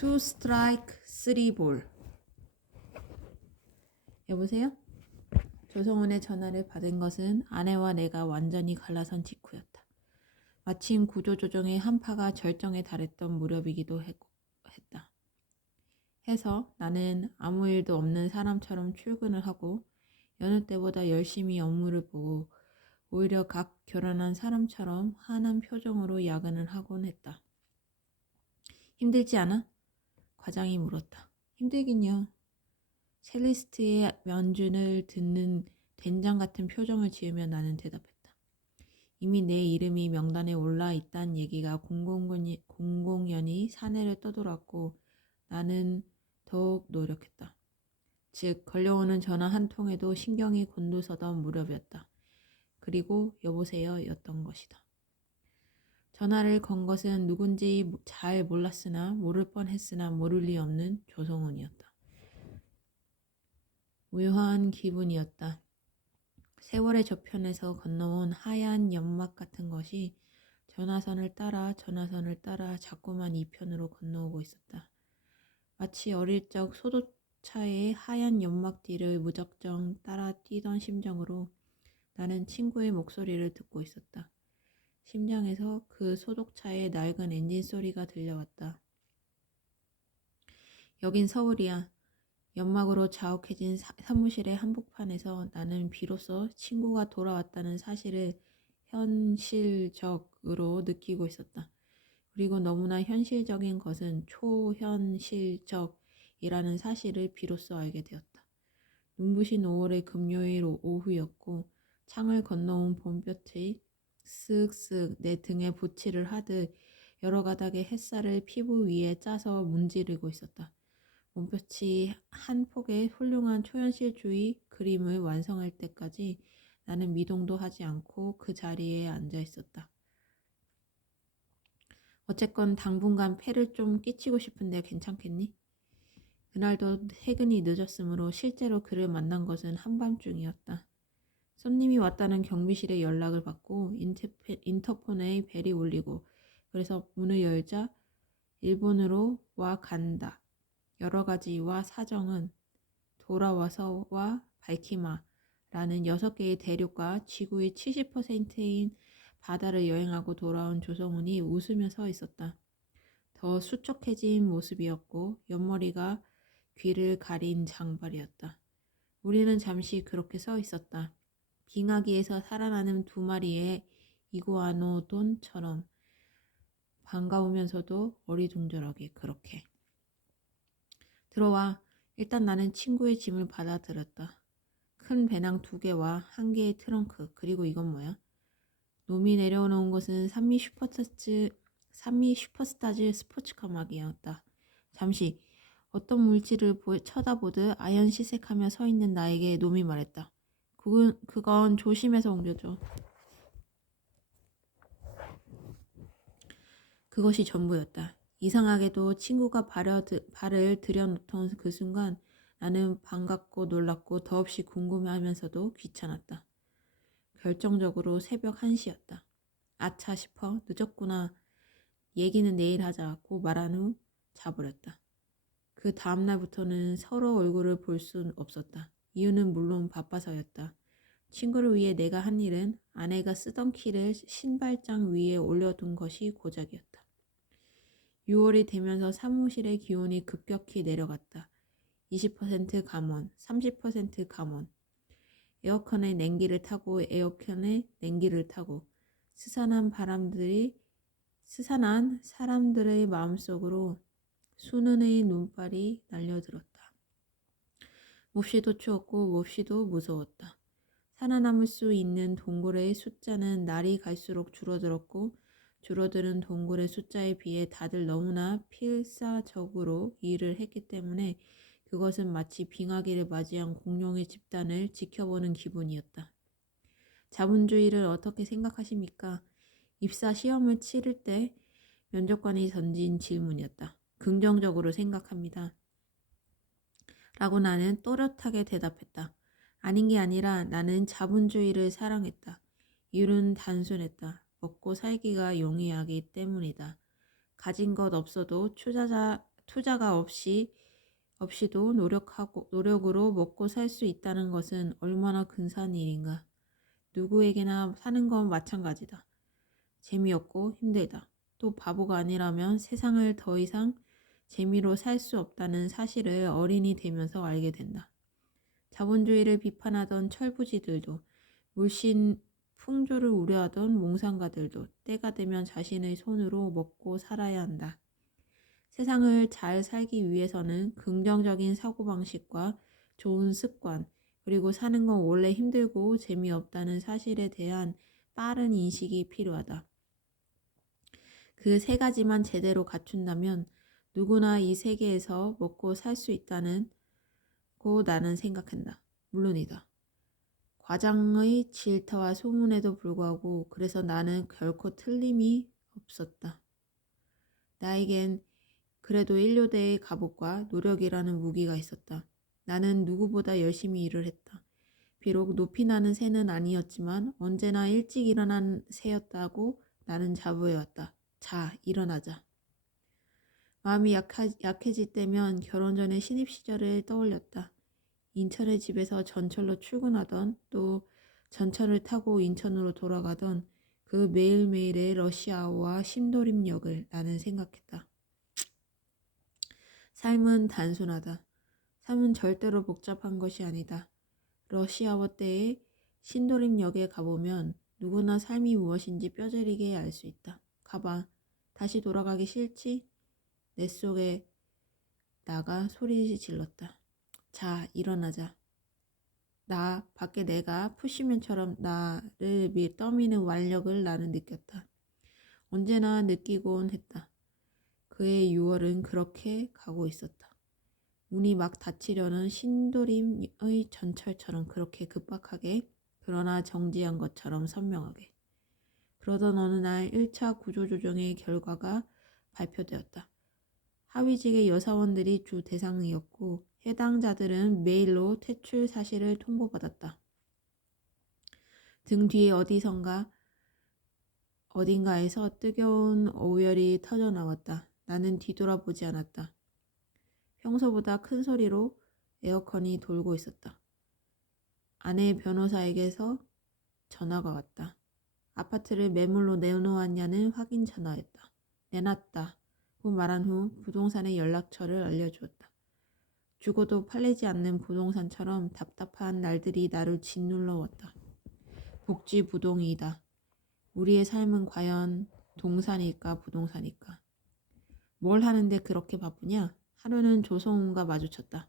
Two strike, three ball. 여보세요? 조성훈의 전화를 받은 것은 아내와 내가 완전히 갈라선 직후였다. 마침 구조조정의 한파가 절정에 달했던 무렵이기도 했다. 해서 나는 아무 일도 없는 사람처럼 출근을 하고 여느 때보다 열심히 업무를 보고 오히려 각 결혼한 사람처럼 환한 표정으로 야근을 하곤 했다. 힘들지 않아? 과장이 물었다. 힘들긴요. 첼리스트의 연주를 듣는 된장 같은 표정을 지으며 나는 대답했다. 이미 내 이름이 명단에 올라 있다는 얘기가 공공연히 사내를 떠돌았고 나는 더욱 노력했다. 즉 걸려오는 전화 한 통에도 신경이 곤두서던 무렵이었다. 그리고 여보세요 였던 것이다. 전화를 건 것은 누군지 잘 몰랐으나 모를 뻔했으나 모를 리 없는 조성훈이었다. 묘한 기분이었다. 세월의 저편에서 건너온 하얀 연막 같은 것이 전화선을 따라 자꾸만 이편으로 건너오고 있었다. 마치 어릴 적 소도차의 하얀 연막 뒤를 무작정 따라 뛰던 심정으로 나는 친구의 목소리를 듣고 있었다. 심장에서 그 소독차의 낡은 엔진 소리가 들려왔다. 여긴 서울이야. 연막으로 자욱해진 사무실의 한복판에서 나는 비로소 친구가 돌아왔다는 사실을 현실적으로 느끼고 있었다. 그리고 너무나 현실적인 것은 초현실적이라는 사실을 비로소 알게 되었다. 눈부신 5월의 금요일 오후였고 창을 건너온 봄볕이 쓱쓱 내 등에 보치를 하듯 여러 가닥의 햇살을 피부 위에 짜서 문지르고 있었다. 봄볕이 한 폭의 훌륭한 초현실주의 그림을 완성할 때까지 나는 미동도 하지 않고 그 자리에 앉아 있었다. 어쨌건 당분간 폐를 좀 끼치고 싶은데 괜찮겠니? 그날도 퇴근이 늦었으므로 실제로 그를 만난 것은 한밤중이었다. 손님이 왔다는 경비실에 연락을 받고 인터폰에 벨이 울리고 그래서 문을 열자 일본으로 와 간다. 여러 가지와 사정은 돌아와서와 밝히마라는 6개의 대륙과 지구의 70%인 바다를 여행하고 돌아온 조성훈이 웃으며 서 있었다. 더 수척해진 모습이었고 옆머리가 귀를 가린 장발이었다. 우리는 잠시 그렇게 서 있었다. 빙하기에서 살아나는 2마리의 이구아노돈처럼 반가우면서도 어리둥절하게 그렇게. 들어와. 일단 나는 친구의 짐을 받아들였다. 큰 배낭 2개와 1개의 트렁크. 그리고 이건 뭐야? 놈이 내려놓은 것은 산미 슈퍼스타즈 스포츠카 막이었다. 잠시 어떤 물질을 쳐다보듯 아연시색하며 서 있는 나에게 놈이 말했다. 그건 조심해서 옮겨줘. 그것이 전부였다. 이상하게도 친구가 발을 들여놓던 그 순간 나는 반갑고 놀랍고 더없이 궁금해하면서도 귀찮았다. 결정적으로 새벽 1시였다. 아차 싶어 늦었구나. 얘기는 내일 하자고 말한 후 자버렸다. 그 다음 날부터는 서로 얼굴을 볼 순 없었다. 이유는 물론 바빠서였다. 친구를 위해 내가 한 일은 아내가 쓰던 키를 신발장 위에 올려둔 것이 고작이었다. 6월이 되면서 사무실의 기온이 급격히 내려갔다. 20% 감원, 30% 감원. 에어컨에 냉기를 타고 에어컨에 냉기를 타고 스산한 사람들의 마음속으로 수능의 눈발이 날려들었다. 몹시도 추웠고 몹시도 무서웠다. 살아남을 수 있는 동굴의 숫자는 날이 갈수록 줄어들었고 줄어드는 동굴의 숫자에 비해 다들 너무나 필사적으로 일을 했기 때문에 그것은 마치 빙하기를 맞이한 공룡의 집단을 지켜보는 기분이었다. 자본주의를 어떻게 생각하십니까? 입사 시험을 치를 때 면접관이 던진 질문이었다. 긍정적으로 생각합니다. 라고 나는 또렷하게 대답했다. 아닌 게 아니라 나는 자본주의를 사랑했다. 이유는 단순했다. 먹고 살기가 용이하기 때문이다. 가진 것 없어도 투자가 없이도 노력으로 먹고 살 수 있다는 것은 얼마나 근사한 일인가. 누구에게나 사는 건 마찬가지다. 재미없고 힘들다. 또 바보가 아니라면 세상을 더 이상 재미로 살 수 없다는 사실을 어린이 되면서 알게 된다. 자본주의를 비판하던 철부지들도, 물씬 풍조를 우려하던 몽상가들도 때가 되면 자신의 손으로 먹고 살아야 한다. 세상을 잘 살기 위해서는 긍정적인 사고방식과 좋은 습관, 그리고 사는 건 원래 힘들고 재미없다는 사실에 대한 빠른 인식이 필요하다. 그 세 가지만 제대로 갖춘다면 누구나 이 세계에서 먹고 살 수 있다는 고 나는 생각한다. 물론이다. 과장의 질타와 소문에도 불구하고 그래서 나는 결코 틀림이 없었다. 나에겐 그래도 인류대의 갑옷과 노력이라는 무기가 있었다. 나는 누구보다 열심히 일을 했다. 비록 높이 나는 새는 아니었지만 언제나 일찍 일어난 새였다고 나는 자부해왔다. 자, 일어나자. 마음이 약해질 때면 결혼 전의 신입 시절을 떠올렸다. 인천의 집에서 전철로 출근하던 또 전철을 타고 인천으로 돌아가던 그 매일매일의 러시아와 심도림역을 나는 생각했다. 삶은 단순하다. 삶은 절대로 복잡한 것이 아니다. 러시아워 때의 신도림역에 가보면 누구나 삶이 무엇인지 뼈저리게 알 수 있다. 가봐. 다시 돌아가기 싫지? 내 속에 나가 소리 질렀다. 자, 일어나자. 밖에 내가 푸시맨처럼 나를 떠미는 완력을 나는 느꼈다. 언제나 느끼곤 했다. 그의 6월은 그렇게 가고 있었다. 문이 막 닫히려는 신도림의 전철처럼 그렇게 급박하게, 그러나 정지한 것처럼 선명하게. 그러던 어느 날 1차 구조조정의 결과가 발표되었다. 하위직의 여사원들이 주 대상이었고 해당자들은 메일로 퇴출 사실을 통보받았다. 등 뒤에 어딘가에서 뜨거운 오열이 터져나왔다. 나는 뒤돌아보지 않았다. 평소보다 큰 소리로 에어컨이 돌고 있었다. 아내 변호사에게서 전화가 왔다. 아파트를 매물로 내놓았냐는 확인 전화였다. 내놨다. 고 말한 후 부동산의 연락처를 알려주었다. 죽어도 팔리지 않는 부동산처럼 답답한 날들이 나를 짓눌러 왔다. 복지부동이다. 우리의 삶은 과연 동산일까 부동산일까? 뭘 하는데 그렇게 바쁘냐? 하루는 조성훈과 마주쳤다.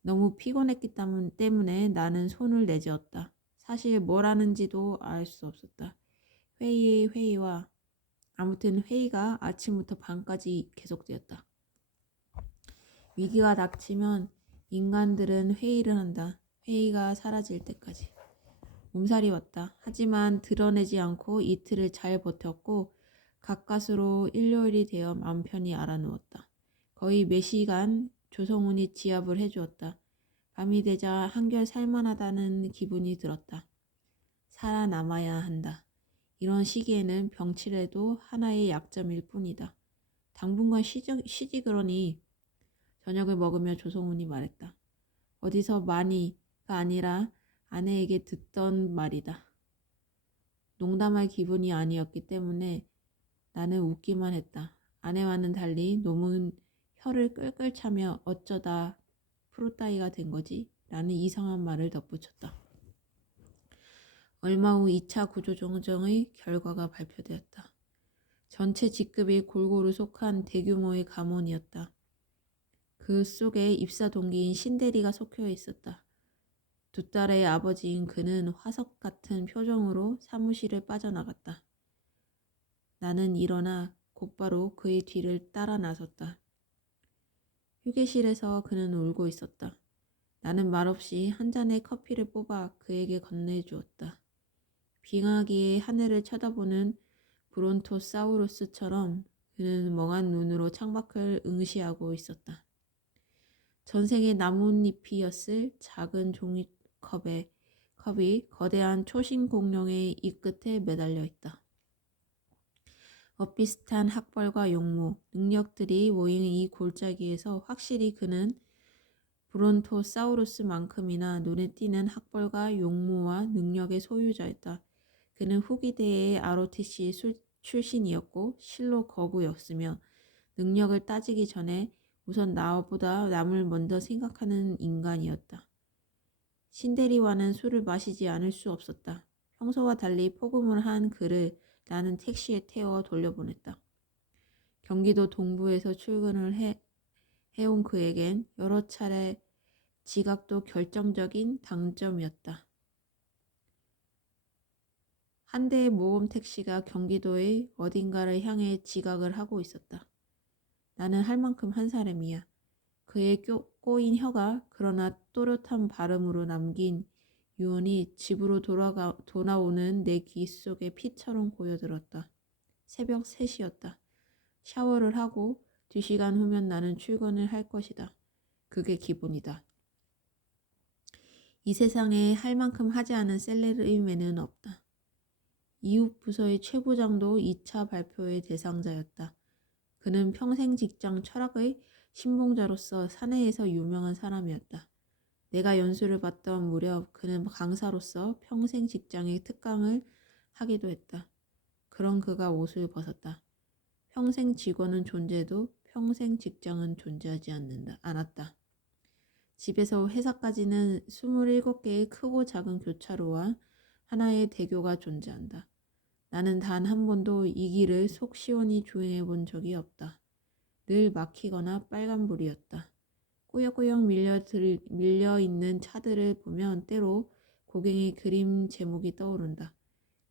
너무 피곤했기 때문에 나는 손을 내저었다. 사실 뭘 하는지도 알 수 없었다. 회의와 아무튼 회의가 아침부터 밤까지 계속되었다. 위기가 닥치면 인간들은 회의를 한다. 회의가 사라질 때까지. 몸살이 왔다. 하지만 드러내지 않고 이틀을 잘 버텼고 가까스로 일요일이 되어 맘 편히 알아누웠다. 거의 매시간 조성훈이 지압을 해주었다. 밤이 되자 한결 살만하다는 기분이 들었다. 살아남아야 한다. 이런 시기에는 병치레도 하나의 약점일 뿐이다. 당분간 쉬지 그러니. 저녁을 먹으며 조성훈이 말했다. 어디서 많이가 아니라 아내에게 듣던 말이다. 농담할 기분이 아니었기 때문에 나는 웃기만 했다. 아내와는 달리 놈은 혀를 끌끌 차며 어쩌다 프로따이가 된 거지? 라는 이상한 말을 덧붙였다. 얼마 후 2차 구조조정의 결과가 발표되었다. 전체 직급이 골고루 속한 대규모의 가문이었다. 그 속에 입사 동기인 신대리가 속혀 있었다. 두 딸의 아버지인 그는 화석 같은 표정으로 사무실을 빠져나갔다. 나는 일어나 곧바로 그의 뒤를 따라 나섰다. 휴게실에서 그는 울고 있었다. 나는 말없이 한 잔의 커피를 뽑아 그에게 건네주었다. 빙하기의 하늘을 쳐다보는 브론토사우루스처럼 그는 멍한 눈으로 창밖을 응시하고 있었다. 전생의 나뭇잎이었을 작은 종이컵이 거대한 초신 공룡의 이 끝에 매달려 있다. 엇비슷한 학벌과 용모, 능력들이 모인 이 골짜기에서 확실히 그는 브론토사우루스만큼이나 눈에 띄는 학벌과 용모와 능력의 소유자였다. 그는 후기대의 ROTC 출신이었고 실로 거구였으며 능력을 따지기 전에 우선 나보다 남을 먼저 생각하는 인간이었다. 신대리와는 술을 마시지 않을 수 없었다. 평소와 달리 포금을 한 그를 나는 택시에 태워 돌려보냈다. 경기도 동부에서 출근을 해온 그에겐 여러 차례 지각도 결정적인 당점이었다. 한 대의 모범 택시가 경기도의 어딘가를 향해 지각을 하고 있었다. 나는 할 만큼 한 사람이야. 그의 꼬인 혀가 그러나 또렷한 발음으로 남긴 유언이 집으로 돌아오는 내 귀 속에 피처럼 고여들었다. 새벽 3시였다. 샤워를 하고 2시간 후면 나는 출근을 할 것이다. 그게 기본이다. 이 세상에 할 만큼 하지 않은 셀러리맨은 없다. 이웃 부서의 최 부장도 2차 발표의 대상자였다. 그는 평생 직장 철학의 신봉자로서 사내에서 유명한 사람이었다. 내가 연수를 받던 무렵 그는 강사로서 평생 직장의 특강을 하기도 했다. 그런 그가 옷을 벗었다. 평생 직원은 존재해도 평생 직장은 존재하지 않았다. 집에서 회사까지는 27개의 크고 작은 교차로와 하나의 대교가 존재한다. 나는 단 한 번도 이 길을 속 시원히 주행해 본 적이 없다. 늘 막히거나 빨간불이었다. 꾸역꾸역 밀려있는 차들을 보면 때로 고갱의 그림 제목이 떠오른다.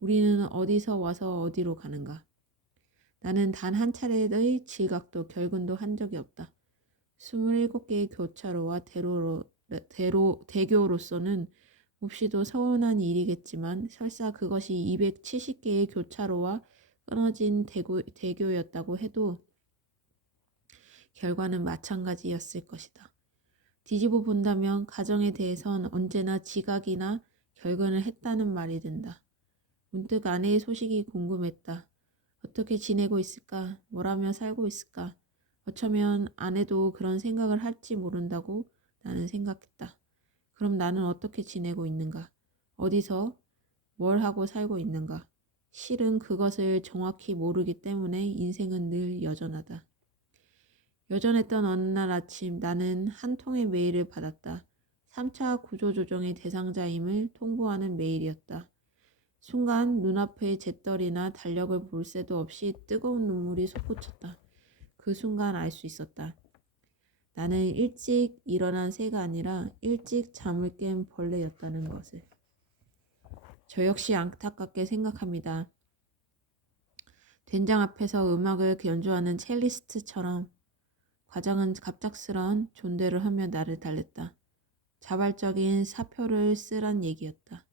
우리는 어디서 와서 어디로 가는가? 나는 단 한 차례의 지각도 결근도 한 적이 없다. 27개의 교차로와 대교로서는 몹시도 서운한 일이겠지만 설사 그것이 270개의 교차로와 끊어진 대교였다고 해도 결과는 마찬가지였을 것이다. 뒤집어 본다면 가정에 대해선 언제나 지각이나 결근을 했다는 말이 된다. 문득 아내의 소식이 궁금했다. 어떻게 지내고 있을까? 뭘 하며 살고 있을까? 어쩌면 아내도 그런 생각을 할지 모른다고 나는 생각했다. 그럼 나는 어떻게 지내고 있는가? 어디서 뭘 하고 살고 있는가? 실은 그것을 정확히 모르기 때문에 인생은 늘 여전하다. 여전했던 어느 날 아침 나는 한 통의 메일을 받았다. 3차 구조조정의 대상자임을 통보하는 메일이었다. 순간 눈앞에 재떨이나 달력을 볼 새도 없이 뜨거운 눈물이 솟구쳤다. 그 순간 알 수 있었다. 나는 일찍 일어난 새가 아니라 일찍 잠을 깬 벌레였다는 것을. 저 역시 안타깝게 생각합니다. 된장 앞에서 음악을 연주하는 첼리스트처럼 과장은 갑작스런 존대를 하며 나를 달랬다. 자발적인 사표를 쓰란 얘기였다.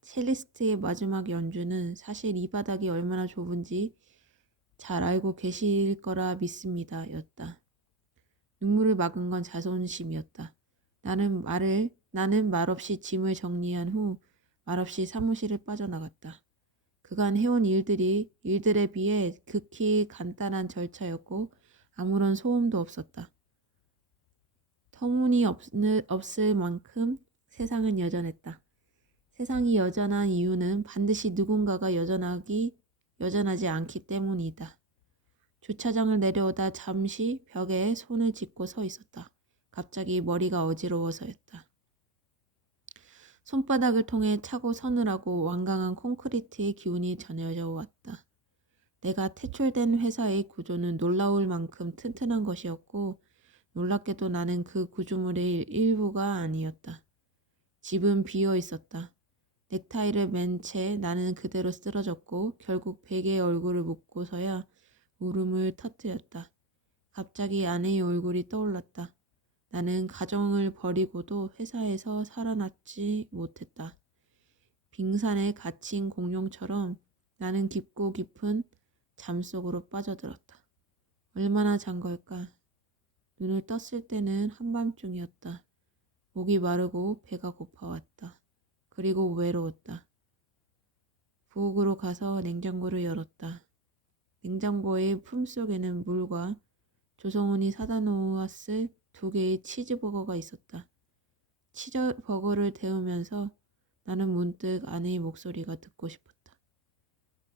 첼리스트의 마지막 연주는 사실 이 바닥이 얼마나 좁은지 잘 알고 계실 거라 믿습니다. 였다. 눈물을 막은 건 자존심이었다. 나는 말없이 짐을 정리한 후 말없이 사무실을 빠져나갔다. 그간 해온 일들에 비해 극히 간단한 절차였고 아무런 소음도 없었다. 터무니없을 만큼 세상은 여전했다. 세상이 여전한 이유는 반드시 누군가가 여전하지 않기 때문이다. 주차장을 내려오다 잠시 벽에 손을 짚고 서 있었다. 갑자기 머리가 어지러워서였다. 손바닥을 통해 차고 서늘하고 완강한 콘크리트의 기운이 전해져 왔다. 내가 퇴출된 회사의 구조는 놀라울 만큼 튼튼한 것이었고 놀랍게도 나는 그 구조물의 일부가 아니었다. 집은 비어 있었다. 넥타이를 맨 채 나는 그대로 쓰러졌고 결국 베개에 얼굴을 묻고서야 울음을 터뜨렸다. 갑자기 아내의 얼굴이 떠올랐다. 나는 가정을 버리고도 회사에서 살아남지 못했다. 빙산에 갇힌 공룡처럼 나는 깊고 깊은 잠속으로 빠져들었다. 얼마나 잔 걸까? 눈을 떴을 때는 한밤중이었다. 목이 마르고 배가 고파왔다. 그리고 외로웠다. 부엌으로 가서 냉장고를 열었다. 냉장고의 품속에는 물과 조성훈이 사다 놓았을 2개의 치즈버거가 있었다. 치즈버거를 데우면서 나는 문득 아내의 목소리가 듣고 싶었다.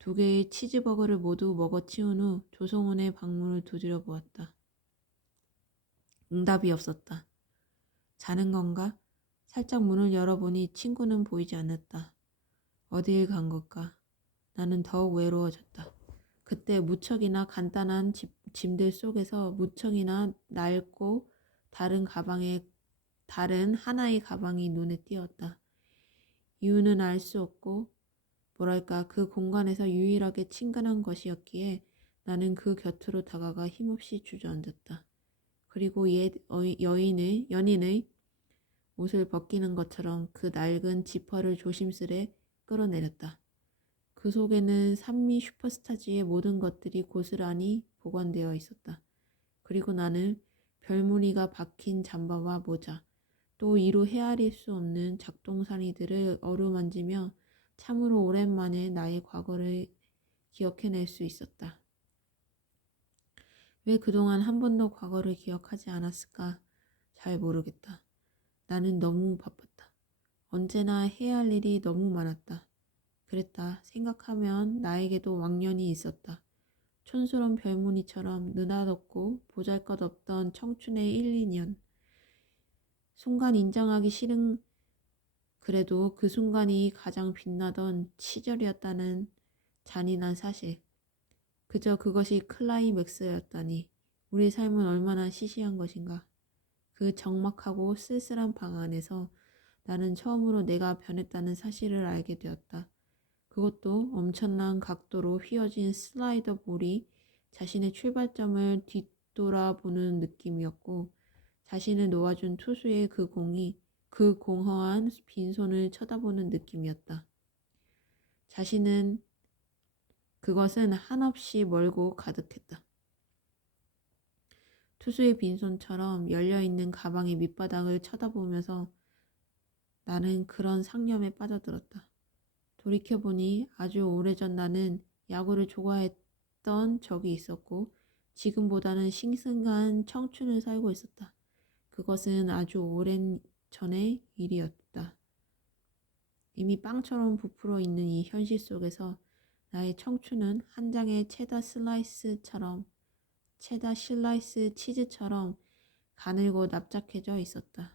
2개의 치즈버거를 모두 먹어치운 후 조성훈의 방문을 두드려 보았다. 응답이 없었다. 자는 건가? 살짝 문을 열어보니 친구는 보이지 않았다. 어디에 간 걸까? 나는 더욱 외로워졌다. 그때 무척이나 간단한 짐들 속에서 무척이나 낡고 다른 하나의 가방이 눈에 띄었다. 이유는 알 수 없고 뭐랄까 그 공간에서 유일하게 친근한 것이었기에 나는 그 곁으로 다가가 힘없이 주저앉았다. 그리고 옛 연인의 옷을 벗기는 것처럼 그 낡은 지퍼를 조심스레 끌어내렸다. 그 속에는 산미 슈퍼스타즈의 모든 것들이 고스란히 보관되어 있었다. 그리고 나는 별무늬가 박힌 잠바와 모자, 또 이루 헤아릴 수 없는 작동산이들을 어루만지며 참으로 오랜만에 나의 과거를 기억해낼 수 있었다. 왜 그동안 한 번도 과거를 기억하지 않았을까? 잘 모르겠다. 나는 너무 바빴다. 언제나 해야 할 일이 너무 많았다. 그랬다. 생각하면 나에게도 왕년이 있었다. 촌스러운 별무늬처럼 느닷없고 보잘것없던 청춘의 1, 2년. 순간 인정하기 싫은 그래도 그 순간이 가장 빛나던 시절이었다는 잔인한 사실. 그저 그것이 클라이맥스였다니. 우리 삶은 얼마나 시시한 것인가. 그 적막하고 쓸쓸한 방 안에서 나는 처음으로 내가 변했다는 사실을 알게 되었다. 그것도 엄청난 각도로 휘어진 슬라이더 볼이 자신의 출발점을 뒤돌아보는 느낌이었고 자신을 놓아준 투수의 그 공이 그 공허한 빈손을 쳐다보는 느낌이었다. 그것은 한없이 멀고 가득했다. 투수의 빈손처럼 열려있는 가방의 밑바닥을 쳐다보면서 나는 그런 상념에 빠져들었다. 돌이켜보니 아주 오래전 나는 야구를 좋아했던 적이 있었고 지금보다는 싱싱한 청춘을 살고 있었다. 그것은 아주 오랜 전의 일이었다. 이미 빵처럼 부풀어 있는 이 현실 속에서 나의 청춘은 한 장의 체다 슬라이스 치즈처럼 가늘고 납작해져 있었다.